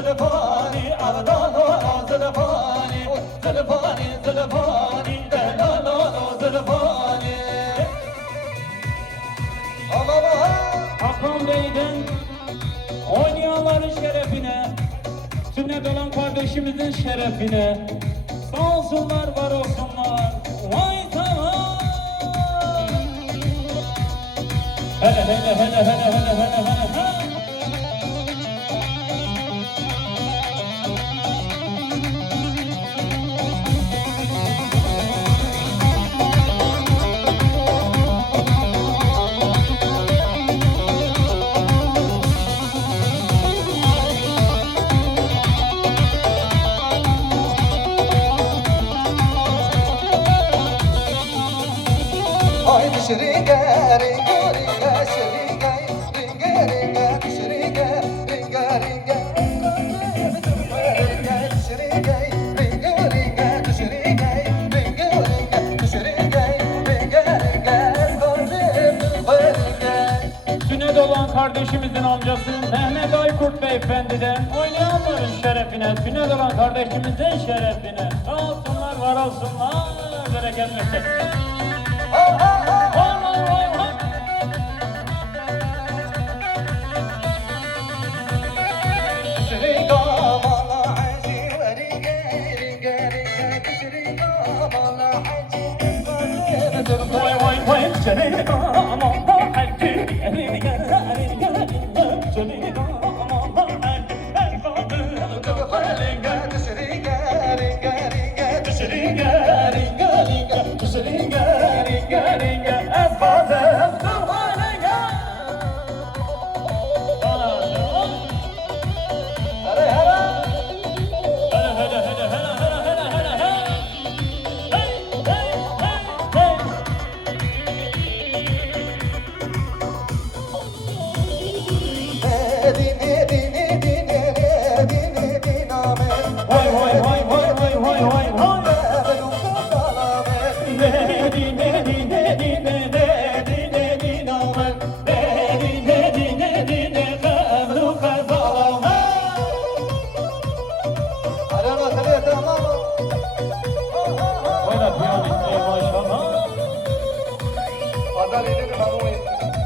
زلفاني عبدالو زلفاني زلفاني زلفاني دلالو زلفاني Hakan Bey'den oynayanların şerefine, sünnet olan kardeşimizin şerefine, sağ olsunlar, var olsunlar. Vay tamam. Hele hele hele hele hele hele hele. Haydi şırınga ringa ringa şırınga ringa ringa şırınga ringa ringa ringa şırınga ringa ringa şırınga ringa ringa şırınga ringa ringa Sünnet olan kardeşimizin amcası Mehmet Aykurt Beyefendi'den oynayanların şerefine, sünnet olan kardeşimizin şerefine, sağ olsunlar, var olsunlar, bereket versin.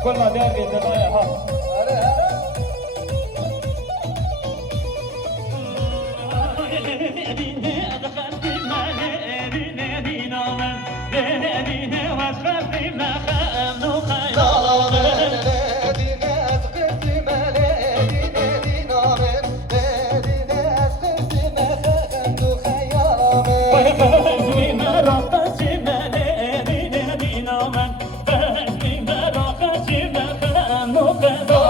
كل ما بيرجع تلاقي ها no